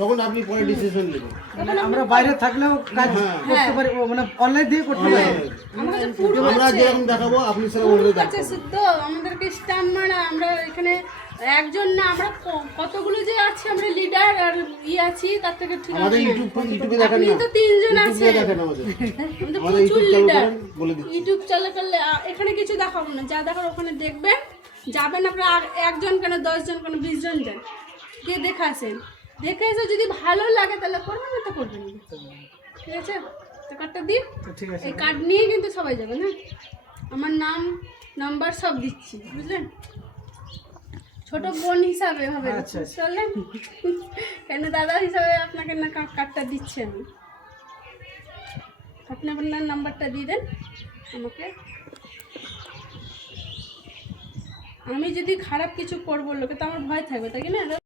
তখন আপনি পরে ডিসিশন নেবেন। আমরা বাইরে থাকলেও কাজ করতে পারি, মানে অনলাইন দিয়ে করতে পারি। আমরা যে ফুড আমরা যেরকম দেখাবো আপনি সেরকম অনুযায়ী আছে শুদ্ধ আমাদেরকে স্ট্যাম্প মারা। আমরা এখানে একজন না, আমরা কতগুলো যে আছি, আমরা লিডার আর আছি, তার থেকে ঠিক আছে। আমাদের ইউটিউবে দেখেন আপনি না, তো 3 জন আছে, ইউটিউবে দেখেন আমাদের। আমাদের আমাদের প্রচুর ইউটিউব চালু লিডার। করেন, বলে দিচ্ছি। ইউটিউব চালু করলে এখানে কিছু দেখাবো না, যা দেখার ওখানে দেখবেন। যাবেন আপনারা, আর একজন কেন 10 জন কেন 20 জন যান, গিয়ে দেখে আসেন। দেখে এসে যদি ভালো লাগে তাহলে করবেন, না তো করবেন না। ঠিক আছে, তো কার্ডটা দিই। ঠিক আছে, এই কার্ড নিয়ে কিন্তু সবাই যাবেন। হ্যাঁ, আমার নাম নাম্বার সব দিচ্ছি, বুঝলেন? ছোট বোন হিসাবে হবে, বুঝতে পারলেন? কেন দাদা হিসাবে আপনাকে না কার্ডটা দিচ্ছি আমি। আপনি আপনার নাম্বারটা দিয়ে দেন আমাকে। আমি যদি খারাপ কিছু করবো লোকে তো আমার ভয় থাকবে, তাই না?